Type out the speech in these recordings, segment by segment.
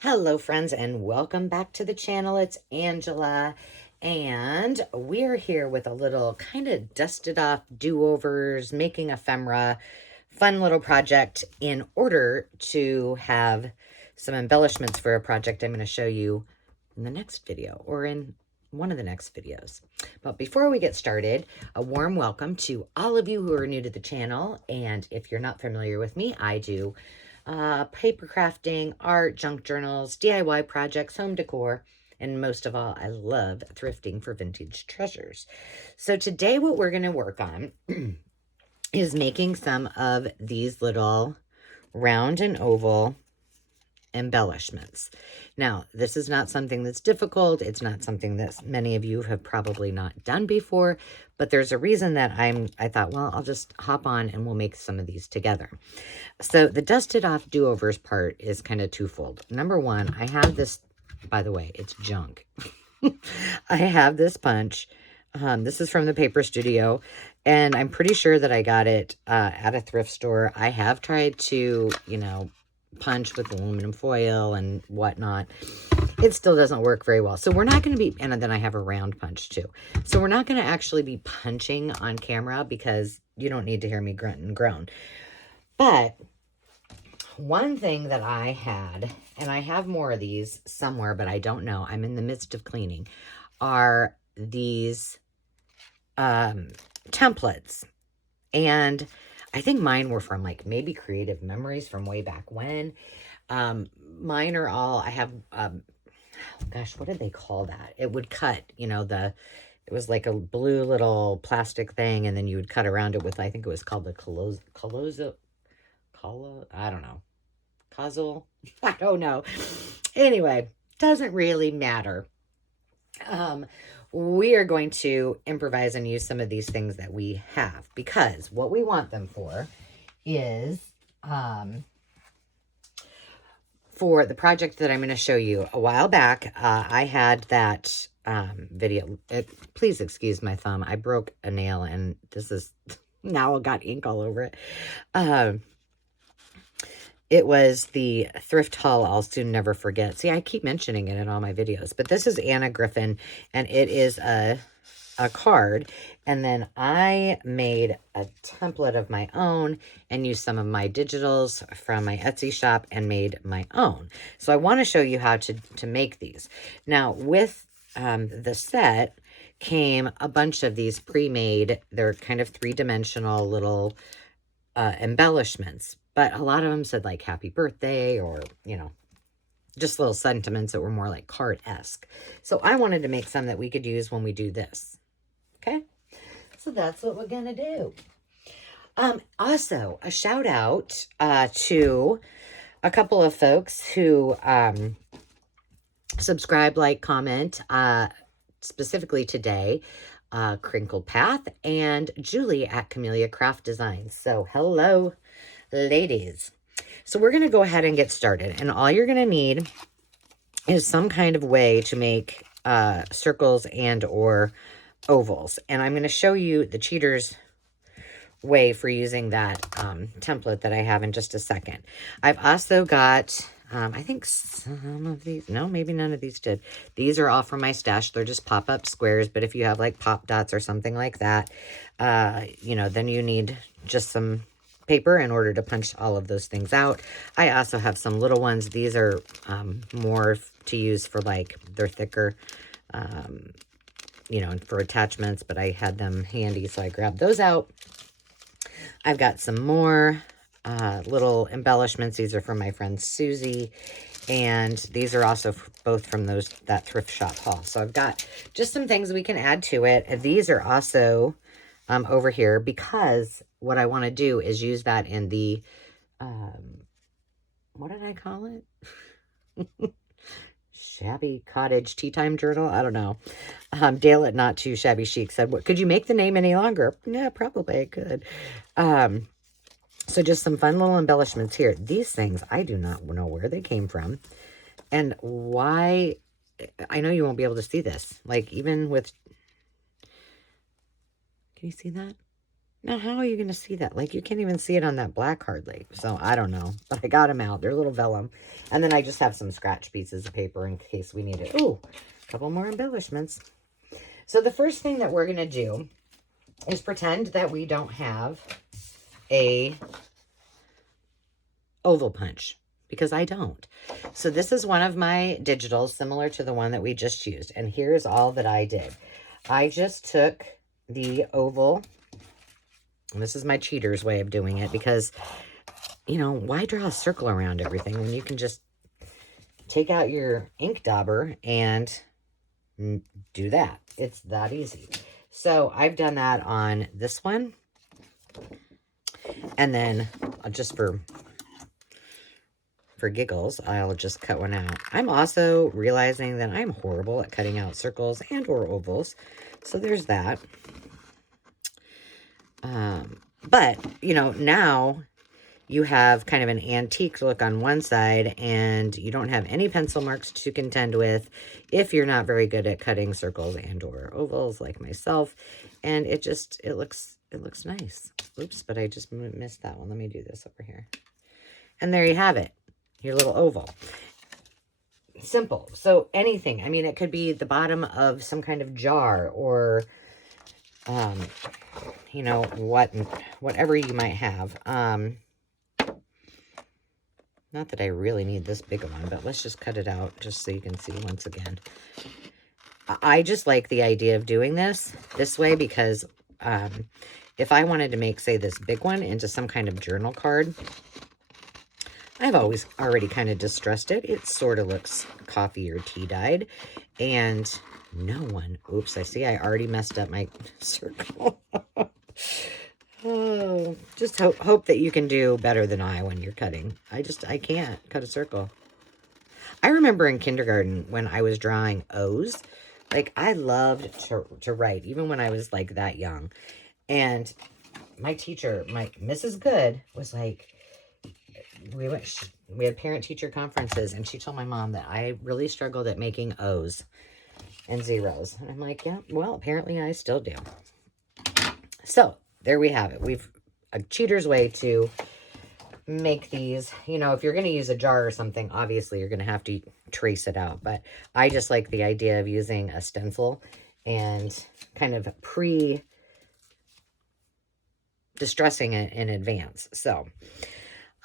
Hello friends and welcome back to the channel. It's Angela and we're here with a little kind of dusted off do-overs, making ephemera, fun little project in order to have some embellishments for a project I'm going to show you in the next video or in one of the next videos. But before we get started, a warm welcome to all of you who are new to the channel. And if you're not familiar with me, I do paper crafting, art, junk journals, DIY projects, home decor, and most of all, I love thrifting for vintage treasures. So today what we're going to work on is making some of these little round and oval embellishments. Now, this is not something that's difficult. It's not something that many of you have probably not done before, but there's a reason that I thought, well, I'll just hop on and we'll make some of these together. So the dusted off do-overs part is kind of twofold. Number one, I have this, by the way, it's junk. I have this punch. This is from the Paper Studio, and I'm pretty sure that I got it at a thrift store. I have tried to, punch with aluminum foil and whatnot. It still doesn't work very well. So we're not going to be, and then I have a round punch too. So we're not going to actually be punching on camera because you don't need to hear me grunt and groan. But one thing that I had, and I have more of these somewhere, but I don't know, I'm in the midst of cleaning, are these templates. And I think mine were from like maybe Creative Memories from way back when. Mine are all, I have, gosh, what did they call that? It would cut, it was like a blue little plastic thing, and then you would cut around it with, I think it was called the I don't know. Causal? I don't know. Anyway, doesn't really matter. We are going to improvise and use some of these things that we have, because what we want them for is for the project that I'm going to show you. A while back, I had that video. Please excuse my thumb. I broke a nail, and this is now I got ink all over it. It was the thrift haul I'll soon never forget. See, I keep mentioning it in all my videos, but this is Anna Griffin, and it is a card. And then I made a template of my own and used some of my digitals from my Etsy shop and made my own. So I want to show you how to make these. Now, with the set came a bunch of these pre-made, they're kind of three-dimensional little embellishments. But a lot of them said like happy birthday or, just little sentiments that were more like card-esque. So I wanted to make some that we could use when we do this. Okay? So that's what we're going to do. Also, a shout out to a couple of folks who subscribe, like, comment, specifically today, Crinkled Path and Julie at Camellia Craft Designs. So hello, ladies. So we're going to go ahead and get started, and all you're going to need is some kind of way to make circles and or ovals, and I'm going to show you the cheater's way for using that template that I have in just a second. I've also got I think some of these, no, maybe none of these did. These are all from my stash. They're just pop-up squares, but if you have like pop dots or something like that, then you need just some paper in order to punch all of those things out. I also have some little ones. These are more to use for like, they're thicker, for attachments, but I had them handy, so I grabbed those out. I've got some more little embellishments. These are from my friend Susie, and these are also both from that thrift shop haul. So I've got just some things we can add to it. These are also over here, because what I want to do is use that in the, what did I call it? Shabby Cottage Tea Time Journal? I don't know. Dale at Not Too Shabby Chic said, "What, could you make the name any longer?" Yeah, probably I could. So just some fun little embellishments here. These things, I do not know where they came from and why. I know you won't be able to see this. Like, even with, can you see that? Now, how are you going to see that? Like, you can't even see it on that black hardly. So, I don't know. But I got them out. They're little vellum. And then I just have some scratch pieces of paper in case we need it. Ooh, a couple more embellishments. So, the first thing that we're going to do is pretend that we don't have a oval punch. Because I don't. So, this is one of my digitals similar to the one that we just used. And here's all that I did. I just took the oval. And this is my cheater's way of doing it because, you know, why draw a circle around everything when you can just take out your ink dauber and do that. It's that easy. So I've done that on this one. And then just for giggles, I'll just cut one out. I'm also realizing that I'm horrible at cutting out circles and or ovals. So there's that. But, you know, now you have kind of an antique look on one side and you don't have any pencil marks to contend with if you're not very good at cutting circles and or ovals like myself. And it looks nice. Oops, but I just missed that one. Let me do this over here. And there you have it, your little oval. Simple. So anything, I mean, it could be the bottom of some kind of jar or you know, whatever you might have. Not that I really need this big one, but let's just cut it out just so you can see once again. I just like the idea of doing this way because if I wanted to make, say, this big one into some kind of journal card, I've already kind of distressed it. It sort of looks coffee or tea dyed, and no one, oops, I already messed up my circle. Oh, just hope that you can do better than I when you're cutting. I can't cut a circle. I remember in kindergarten when I was drawing O's, like I loved to write, even when I was like that young. And my teacher, my Mrs. Good, was like, we had parent-teacher conferences, and she told my mom that I really struggled at making O's and zeros. And I'm like, yeah, well, apparently I still do. So there we have it. We've a cheater's way to make these. You know, if you're going to use a jar or something, obviously you're going to have to trace it out. But I just like the idea of using a stencil and kind of distressing it in advance. So,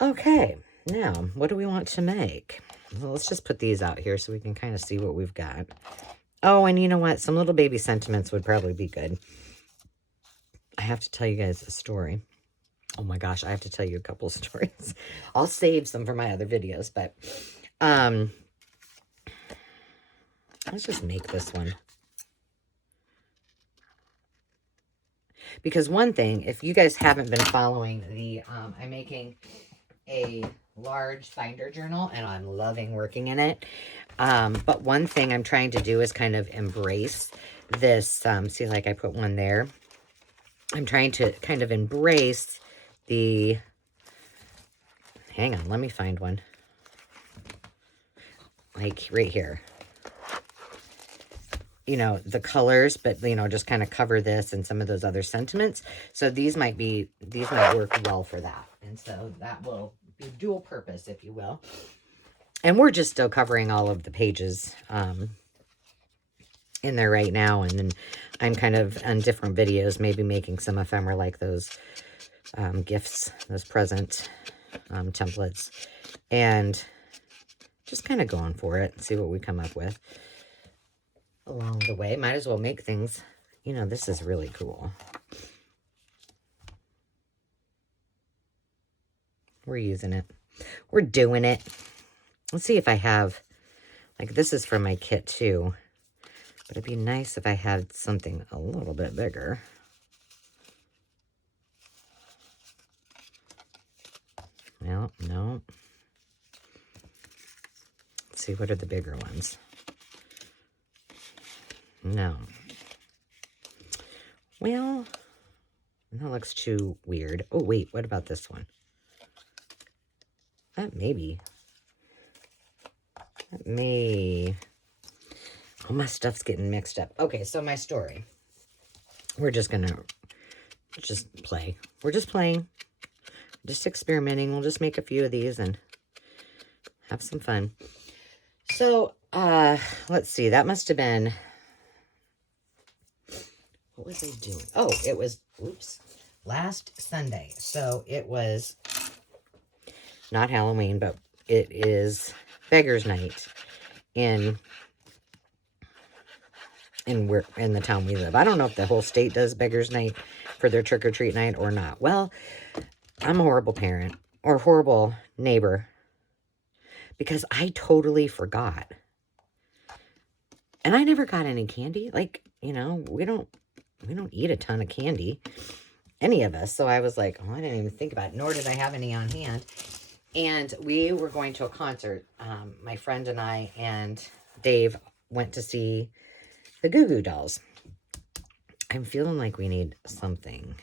okay, now what do we want to make? Well, let's just put these out here so we can kind of see what we've got. Oh, and you know what? Some little baby sentiments would probably be good. I have to tell you guys a story. Oh my gosh, I have to tell you a couple of stories. I'll save some for my other videos, but let's just make this one. Because one thing, if you guys haven't been following I'm making a large binder journal and I'm loving working in it. But one thing I'm trying to do is kind of embrace this. See, like I put one there. I'm trying to kind of embrace the, hang on, let me find one. Like right here. You know, the colors, but, you know, just kind of cover this and some of those other sentiments. So these might work well for that. And so that will be dual purpose, if you will. And we're just still covering all of the pages in there right now. And then I'm kind of on different videos, maybe making some ephemera like those gifts, those present templates. And just kind of going for it and see what we come up with along the way. Might as well make things, you know, this is really cool. We're using it. We're doing it. Let's see if I have, like this is from my kit too, but it'd be nice if I had something a little bit bigger. Well, no. Let's see, what are the bigger ones? No. Well, that looks too weird. Oh, wait, what about this one? That may. Oh, my stuff's getting mixed up. Okay, so my story. We're just going to just play. We're just playing, just experimenting. We'll just make a few of these and have some fun. So, let's see. That must have been, what was I doing? Oh, it was, oops, last Sunday. So it was not Halloween, but it is Beggar's Night in the town we live. I don't know if the whole state does Beggar's Night for their trick-or-treat night or not. Well, I'm a horrible parent or horrible neighbor because I totally forgot. And I never got any candy. Like, you know, we don't eat a ton of candy, any of us. So I was like, oh, I didn't even think about it, nor did I have any on hand. And we were going to a concert. My friend and I and Dave went to see the Goo Goo Dolls. I'm feeling like we need something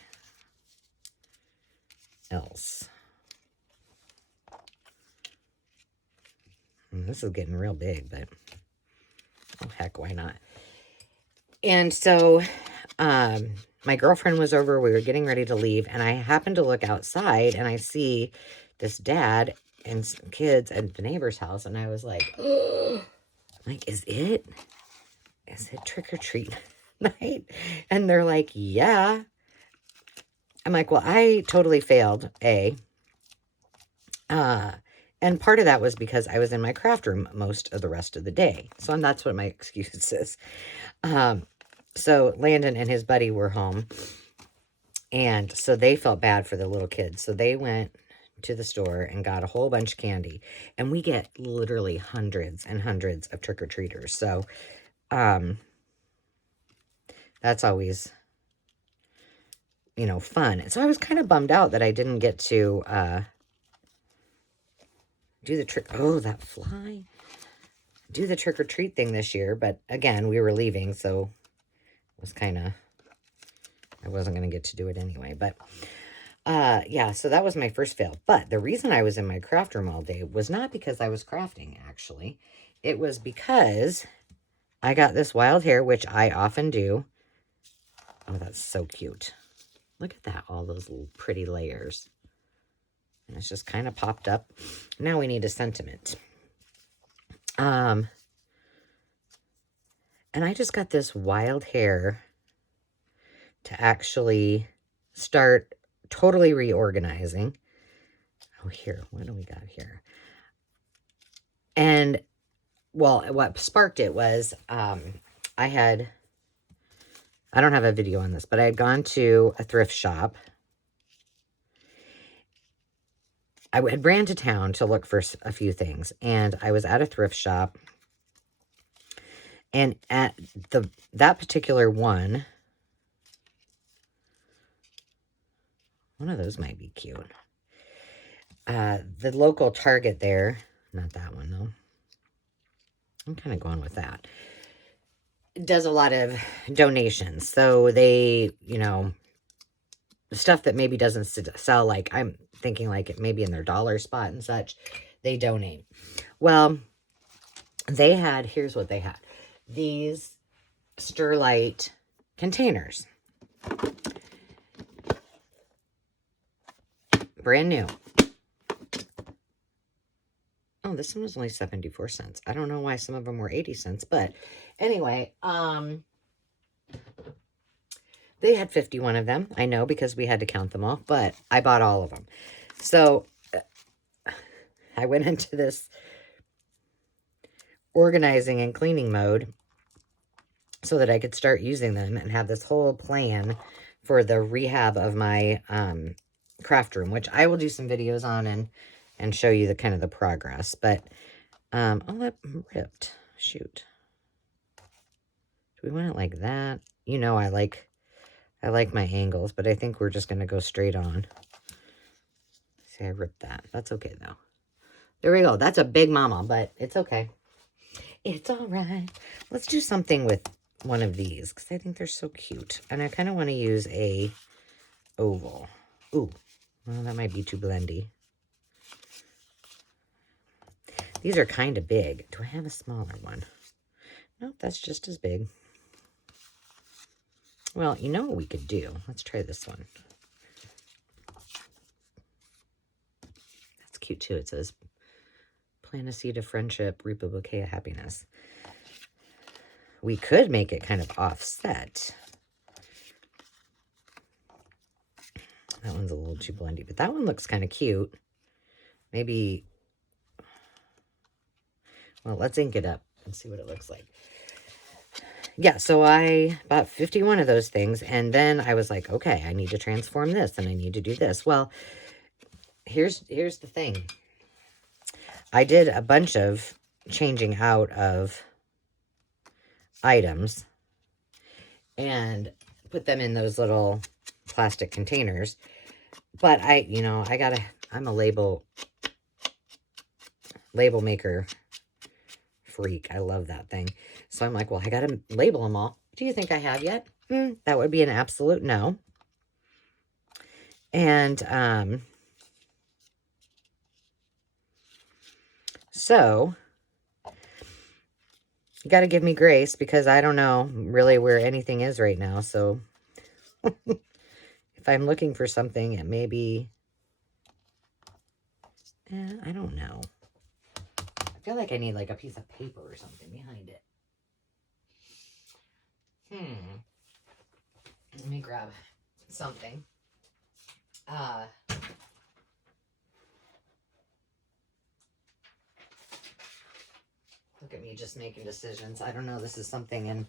else. This is getting real big, but oh, heck, why not? And so my girlfriend was over. We were getting ready to leave, and I happened to look outside, and I see this dad and some kids at the neighbor's house, and I was like, oh, like, is it trick-or-treat night? And they're like, yeah. I'm like, well, I totally failed, and part of that was because I was in my craft room most of the rest of the day. So that's what my excuse is. So Landon and his buddy were home. And so they felt bad for the little kids. So they went to the store and got a whole bunch of candy. And we get literally hundreds and hundreds of trick-or-treaters. So that's always, you know, fun. So I was kind of bummed out that I didn't get to do the trick. Oh, that fly. Do the trick-or-treat thing this year. But again, we were leaving, so it was kind of, I wasn't going to get to do it anyway. But yeah, so that was my first fail. But the reason I was in my craft room all day was not because I was crafting, actually. It was because I got this wild hair, which I often do. Oh, that's so cute. Look at that, all those little pretty layers. And it's just kind of popped up. Now we need a sentiment. And I just got this wild hair to actually start totally reorganizing. Oh, here, what do we got here? And, well, what sparked it was, I don't have a video on this, but I had gone to a thrift shop. I had ran to town to look for a few things, and I was at a thrift shop, and at that particular one of those might be cute. The local Target there, not that one though. I'm kind of going with that. Does a lot of donations, so they, you know, stuff that maybe doesn't sell, like I'm thinking like it maybe in their dollar spot and such, they donate. Well, they had, here's what they had. These Sterlite containers. Brand new. Oh, this one was only 74 cents. I don't know why some of them were 80 cents, but anyway, they had 51 of them. I know because we had to count them all, but I bought all of them. So I went into this organizing and cleaning mode so that I could start using them and have this whole plan for the rehab of my craft room, which I will do some videos on and show you the kind of the progress. But oh, that ripped. Shoot. Do we want it like that? You know, I like my angles, but I think we're just going to go straight on. See, I ripped that. That's okay, though. There we go. That's a big mama, but it's okay. It's all right. Let's do something with one of these because I think they're so cute. And I kind of want to use a oval. Ooh, well, that might be too blendy. These are kind of big. Do I have a smaller one? Nope, that's just as big. Well, you know what we could do? Let's try this one. That's cute too. It says, plant a seed of friendship, reap a bouquet of happiness. We could make it kind of offset. That one's a little too blendy, but that one looks kind of cute. Maybe, well, let's ink it up and see what it looks like. Yeah, so I bought 51 of those things, and then I was like, okay, I need to transform this, and I need to do this. Well, here's the thing. I did a bunch of changing out of items and put them in those little plastic containers. But I'm a label maker freak. I love that thing. So I'm like, well, I got to label them all. Do you think I have yet? That would be an absolute no. And so you got to give me grace because I don't know really where anything is right now. So if I'm looking for something, it may be, I don't know. I feel like I need like a piece of paper or something behind it. Let me grab something. Look at me just making decisions. I don't know. This is something, and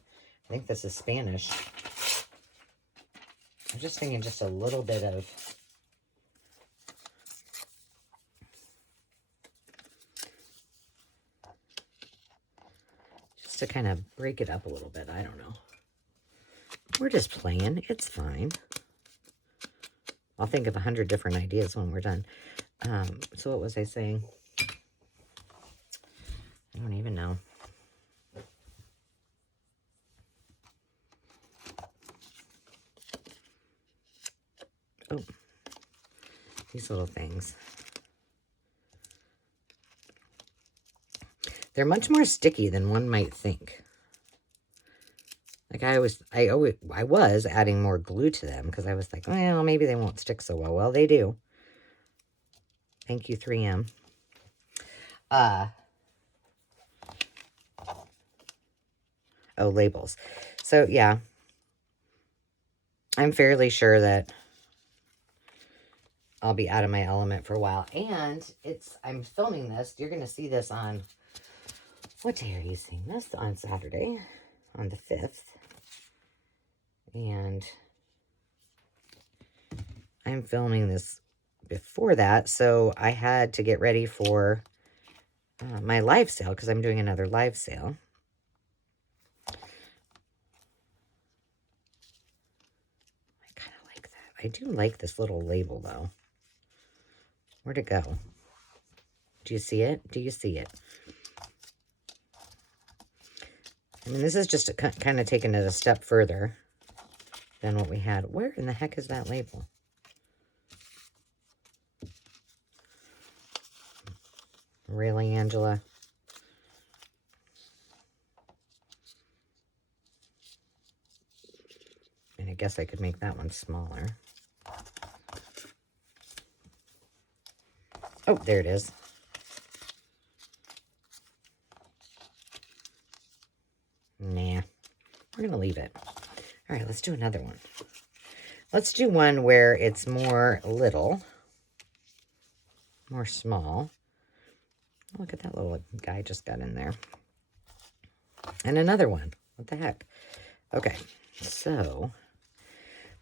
I think this is Spanish. I'm just thinking just a little bit of just to kind of break it up a little bit. I don't know. We're just playing. It's fine. I'll think of 100 different ideas when we're done. So what was I saying? I don't even know. Oh, these little things. They're much more sticky than one might think. Like I was adding more glue to them because I was like, well, maybe they won't stick so well. Well, they do. Thank you, 3M. Oh, labels. So yeah, I'm fairly sure that I'll be out of my element for a while. And I'm filming this. You're going to see this on, what day are you seeing this? On Saturday, on the 5th. And I'm filming this before that. So I had to get ready for my live sale because I'm doing another live sale. I kind of like that. I do like this little label though. Where'd it go? Do you see it? Do you see it? I mean, this is just kind of taking it a step further than what we had. Where in the heck is that label? Really, Angela? And I guess I could make that one smaller. Oh, there it is. Nah, we're going to leave it. All right, let's do another one. Let's do one where it's more little, more small. Look at that little guy just got in there. And another one. What the heck? Okay, so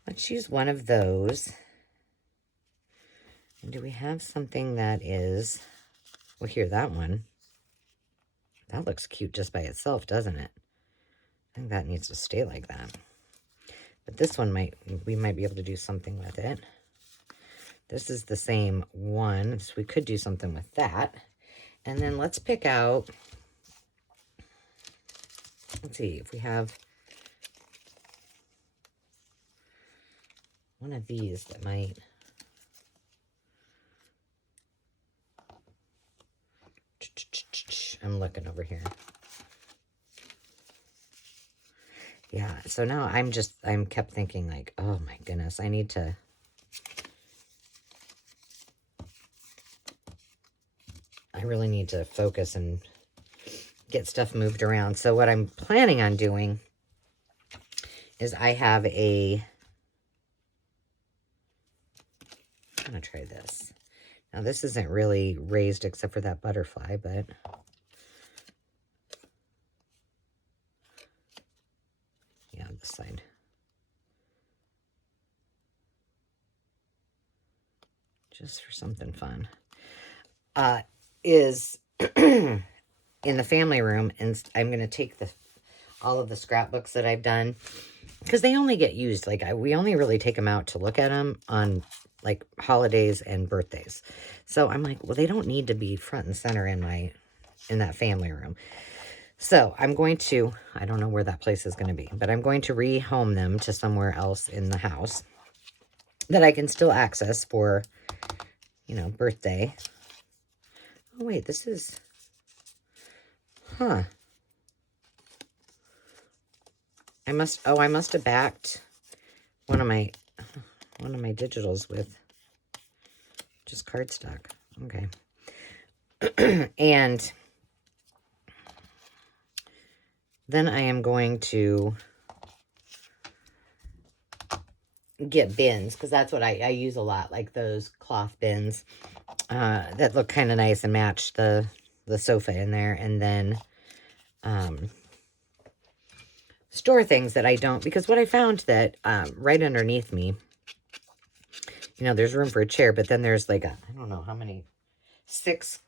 let's use one of those. And do we have something that is, well, here, that one. That looks cute just by itself, doesn't it? I think that needs to stay like that. But this one we might be able to do something with it. This is the same one, so we could do something with that. And then let's pick out, let's see if we have one of these that might, I'm looking over here. Yeah, so now I'm kept thinking like, oh my goodness, I really need to focus and get stuff moved around. So what I'm planning on doing is I'm gonna try this. Now this isn't really raised except for that butterfly, but yeah, this side. Just for something fun. Is in the family room, and I'm going to take all of the scrapbooks that I've done, because they only get used, like, we only really take them out to look at them on, like, holidays and birthdays. So I'm like, well, they don't need to be front and center in that family room. So I'm going to, I don't know where that place is going to be, but I'm going to rehome them to somewhere else in the house that I can still access for, birthday. Oh, wait, this is, huh. I must have backed one of my digitals with just cardstock. Okay. And then I am going to get bins, because that's what I use a lot, like those cloth bins that look kind of nice and match the sofa in there, and then store things that I don't, because what I found that right underneath me, there's room for a chair, but then there's like I don't know how many, six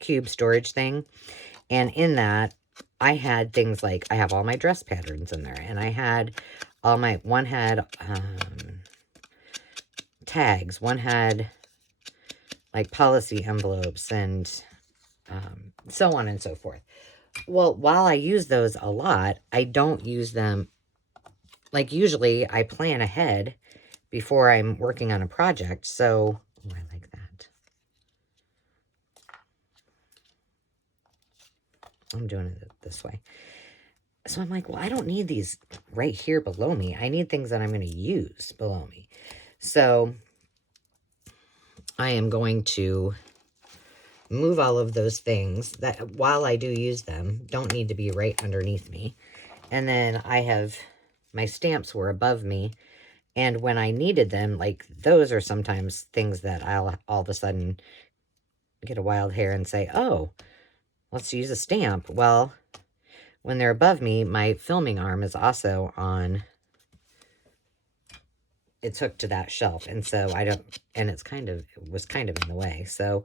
cube storage thing, and in that I had things like, I have all my dress patterns in there, and I had one had tags, one had like policy envelopes, and so on and so forth. Well, while I use those a lot, I don't use them, like, usually I plan ahead before I'm working on a project. So, oh, I like that. I'm doing it this way. So I'm like, well, I don't need these right here below me. I need things that I'm going to use below me. So I am going to move all of those things that, while I do use them, don't need to be right underneath me. And then my stamps were above me. And when I needed them, like, those are sometimes things that I'll all of a sudden get a wild hair and say, oh, let's use a stamp. Well, when they're above me, my filming arm is also on, it's hooked to that shelf. And so it was kind of in the way. So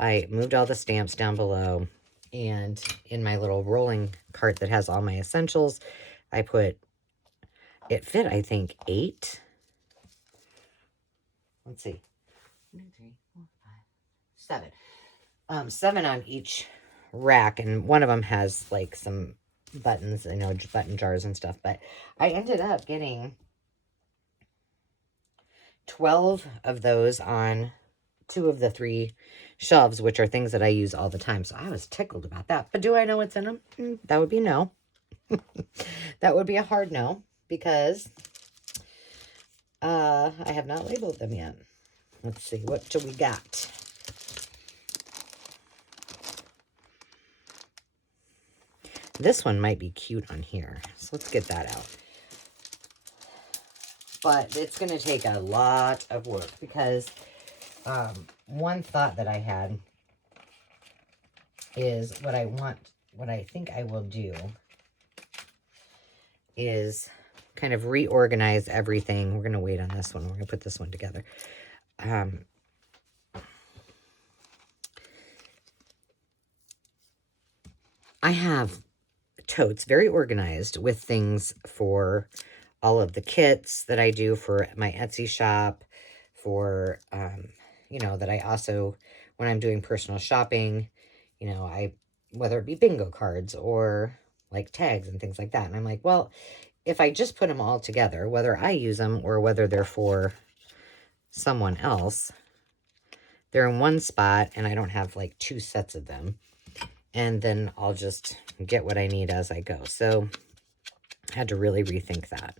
I moved all the stamps down below, and in my little rolling cart that has all my essentials, it fit, I think, 8. Let's see. 1, 2, 3, 4, 5, 7. 7 on each rack, and one of them has like some buttons, button jars and stuff. But I ended up getting 12 of those on 2 of the 3 shelves, which are things that I use all the time. So I was tickled about that. But do I know what's in them? That would be no. That would be a hard no, because I have not labeled them yet. Let's see, what do we got? This one might be cute on here, so let's get that out. But it's going to take a lot of work, because one thought that I had is what I think I will do is kind of reorganize everything. We're going to wait on this one. We're going to put this one together. I have totes very organized with things for all of the kits that I do for my Etsy shop, for, that I also, when I'm doing personal shopping, whether it be bingo cards or like tags and things like that. And I'm like, well, if I just put them all together, whether I use them or whether they're for someone else, they're in one spot and I don't have like 2 sets of them. And then I'll just get what I need as I go. So Had to really rethink that.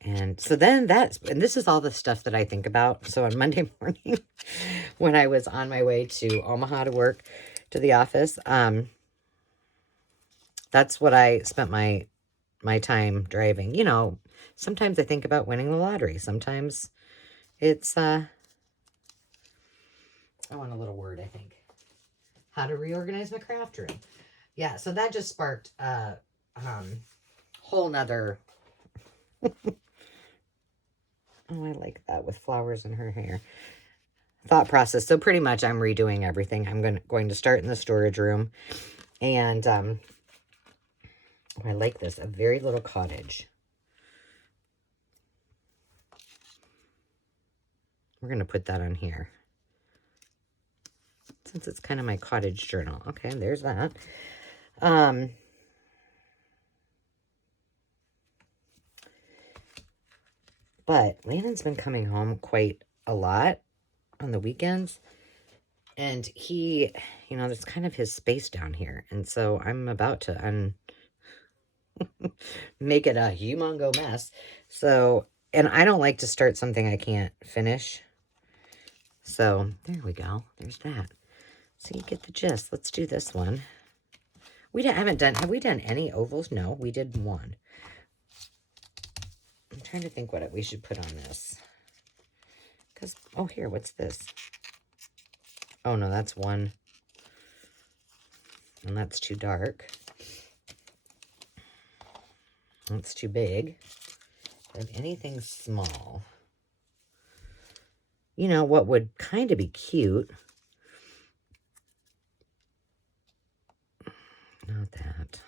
And so then and this is all the stuff that I think about. So on Monday morning, when I was on my way to Omaha to work, to the office, that's what I spent my time driving. You know, sometimes I think about winning the lottery. Sometimes it's, I want a little word, I think. How to reorganize my craft room. Yeah, so that just sparked a whole nother... Oh, I like that with flowers in her hair. Thought process. So pretty much I'm redoing everything. I'm going to start in the storage room. And oh, I like this. A very little cottage. We're going to put that on here. Since it's kind of my cottage journal. Okay, there's that. But Landon's been coming home quite a lot on the weekends. And he, you know, there's kind of his space down here. And so I'm about to make it a humongo mess. So, and I don't like to start something I can't finish. So there we go. There's that. So you get the gist. Let's do this one. Have we done any ovals? No, we did one. I'm trying to think what we should put on this. Because, oh, here, what's this? Oh, no, that's one. And that's too dark. That's too big. If anything small. You know, what would kind of be cute. Not that.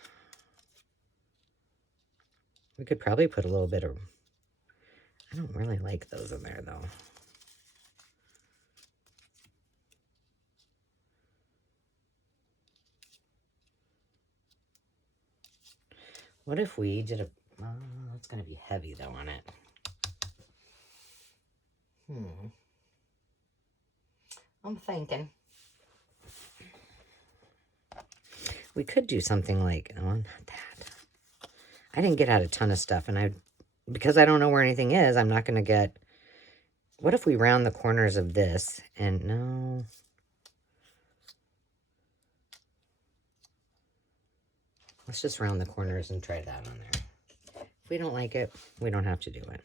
We could probably put a little bit of... I don't really like those in there, though. What if we did a... that's going to be heavy, though, on it. I'm thinking. We could do something like... Oh, not that. I didn't get out a ton of stuff, and because I don't know where anything is, I'm not going to get... What if we round the corners of this? And no... Let's just round the corners and try that on there. If we don't like it, we don't have to do it.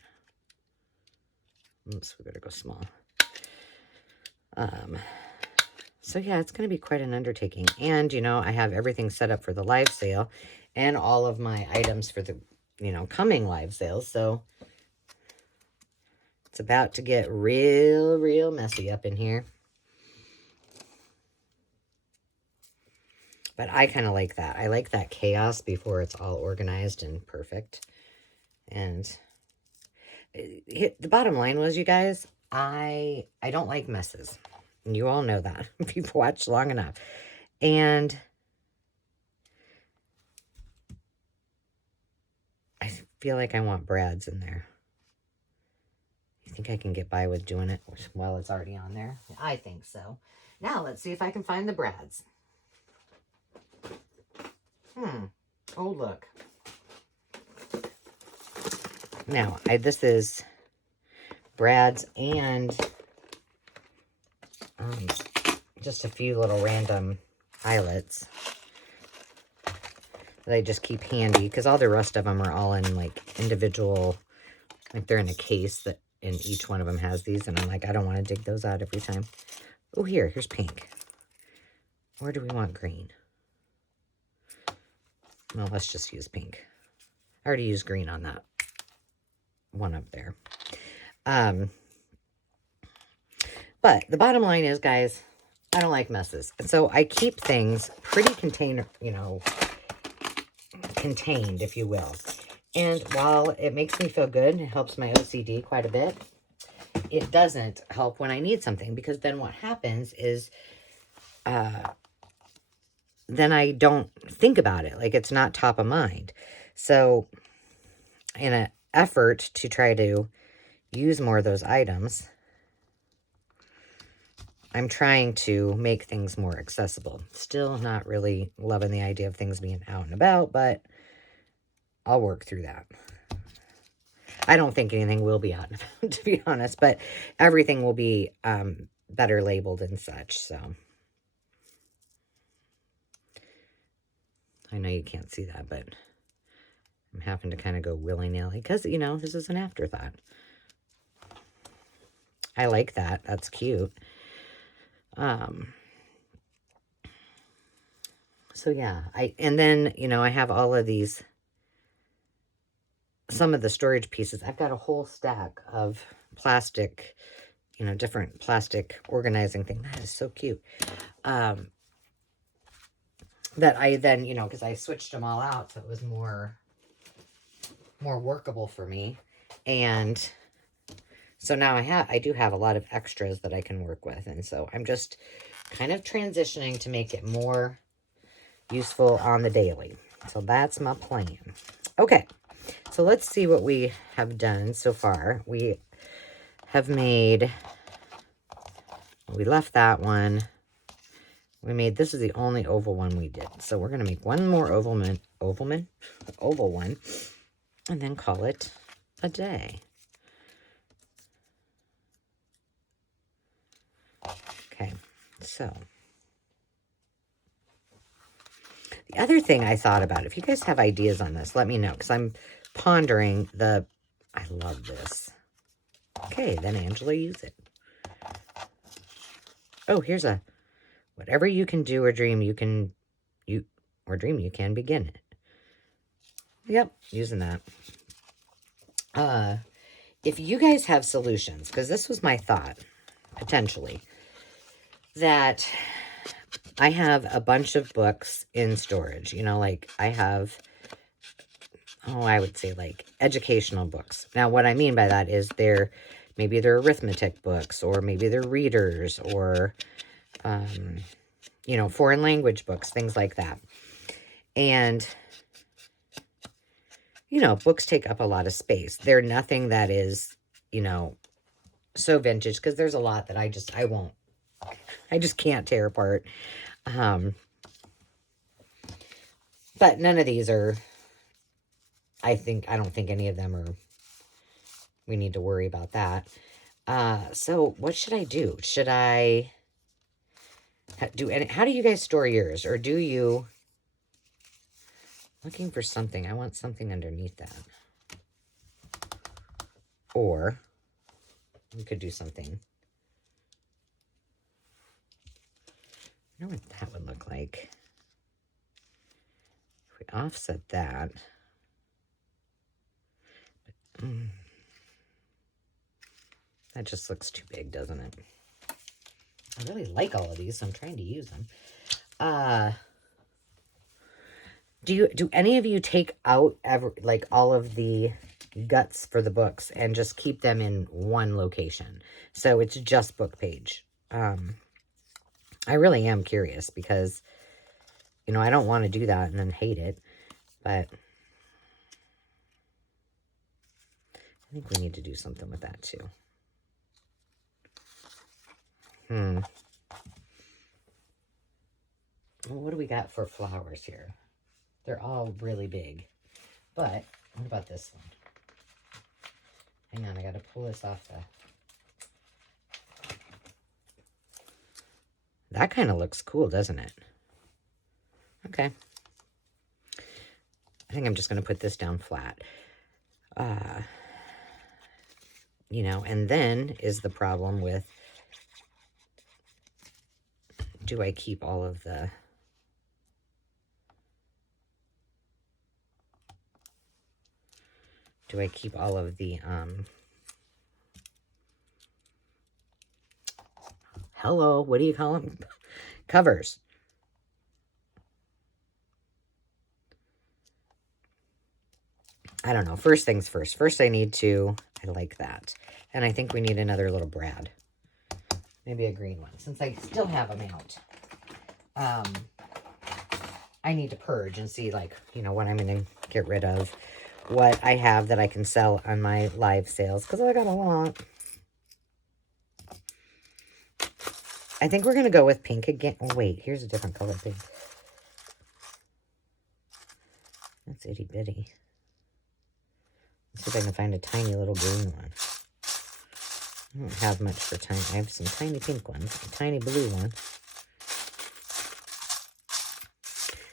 Oops, we better go small. So yeah, it's going to be quite an undertaking. And, you know, I have everything set up for the live sale and all of my items for the, you know, coming live sales. So it's about to get real messy up in here. But I kind of like that. I like that chaos before it's all organized and perfect. And the bottom line was, you guys, I don't like messes. And you all know that if you've watched long enough. And I feel like I want brads in there. You think I can get by with doing it while it's already on there? I think so. Now let's see if I can find the brads. Oh, look. Now, this is brads and just a few little random eyelets that I just keep handy, because all the rest of them are all in like individual, like they're in a case that, and each one of them has these, and I'm like, I don't want to dig those out every time. Oh, here's pink. Where do we want green? Well, let's just use pink. I already used green on that one up there. But the bottom line is, guys, I don't like messes. And so I keep things pretty contained, if you will. And while it makes me feel good, it helps my OCD quite a bit, it doesn't help when I need something, because then what happens is then I don't think about it. Like, it's not top of mind. So in an effort to try to use more of those items, I'm trying to make things more accessible. Still not really loving the idea of things being out and about, but I'll work through that. I don't think anything will be out, to be honest, but everything will be better labeled and such, so. I know you can't see that, but I'm having to kind of go willy-nilly because, you know, this is an afterthought. I like that. That's cute. So yeah, and then, you know, I have all of these, some of the storage pieces. I've got a whole stack of plastic, you know, different plastic organizing thing. That is so cute. That I then, you know, because I switched them all out, so it was more workable for me. And so now I do have a lot of extras that I can work with. And so I'm just kind of transitioning to make it more useful on the daily. So that's my plan. Okay, so let's see what we have done so far. We have made, we left that one. We made, this is the only oval one we did. So we're going to make one more oval one, and then call it a day. Okay, so the other thing I thought about, if you guys have ideas on this, let me know, because I'm pondering I love this. Okay, then Angela, use it. Oh, here's a, whatever you can do or dream, you can begin it. Yep, using that. If you guys have solutions, because this was my thought, potentially, that I have a bunch of books in storage. You know, like I have, I would say like educational books. Now, what I mean by that is maybe they're arithmetic books, or maybe they're readers, or, you know, foreign language books, things like that. And, you know, books take up a lot of space. They're nothing that is, you know, so vintage, because there's a lot that I just can't tear apart. But none of these are, I don't think any of them are, we need to worry about that. So what should I do? Should I how do you guys store yours? Or do you, looking for something, I want something underneath that. Or we could do something. I know what that would look like. If we offset that. That just looks too big, doesn't it? I really like all of these, so I'm trying to use them. Do any of you take out like all of the guts for the books and just keep them in one location? So it's just book page. I really am curious, because, you know, I don't want to do that and then hate it, but I think we need to do something with that too. Well, what do we got for flowers here? They're all really big. But what about this one? Hang on, I got to pull this off That kind of looks cool, doesn't it? Okay. I think I'm just going to put this down flat. You know, and then is the problem with, do I keep all of the... Do I keep all of the, hello, what do you call them? Covers. I don't know. First things first. First I like that. And I think we need another little brad. Maybe a green one, since I still have them out. I need to purge and see, like, you know, what I'm going to get rid of. What I have that I can sell on my live sales, because I got a lot. I think we're going to go with pink again. Oh, wait, here's a different color pink. That's itty bitty. Let's see if I can find a tiny little green one. I don't have much for tiny. I have some tiny pink ones, a tiny blue one.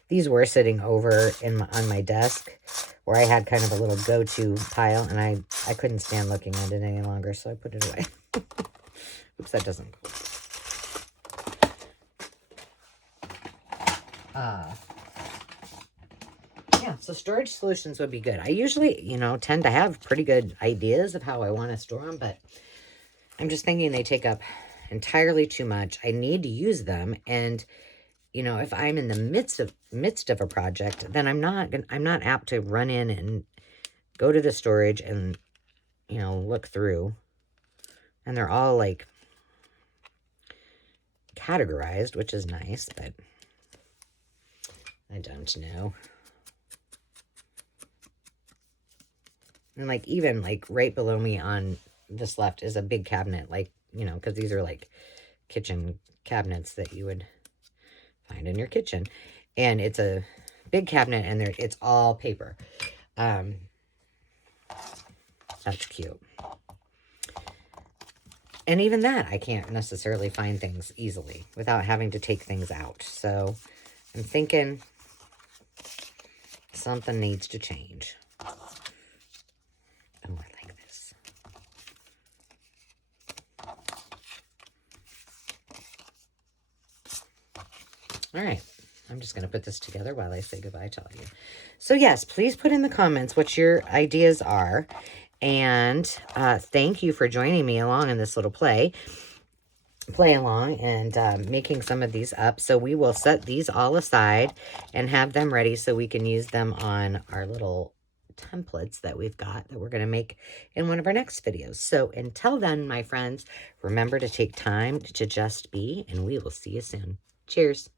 These were sitting over on my desk where I had kind of a little go-to pile, and I couldn't stand looking at it any longer, so I put it away. Oops, that doesn't go. Yeah, so storage solutions would be good. I usually, you know, tend to have pretty good ideas of how I want to store them, but I'm just thinking they take up entirely too much. I need to use them, and you know, if I'm in the midst of a project, then I'm not apt to run in and go to the storage and, you know, look through. And they're all like categorized, which is nice, but I don't know. And like even like right below me on this left is a big cabinet, like, you know, because these are like kitchen cabinets that you would find in your kitchen, and it's a big cabinet, and it's all paper. That's cute. And even that, I can't necessarily find things easily without having to take things out. So I'm thinking something needs to change. Oh, I like this. All right. I'm just going to put this together while I say goodbye to all of you. So yes, please put in the comments what your ideas are. And thank you for joining me along in this little play along and making some of these up. So we will set these all aside and have them ready so we can use them on our little templates that we've got that we're going to make in one of our next videos. So until then, my friends, remember to take time to just be, and we will see you soon. Cheers.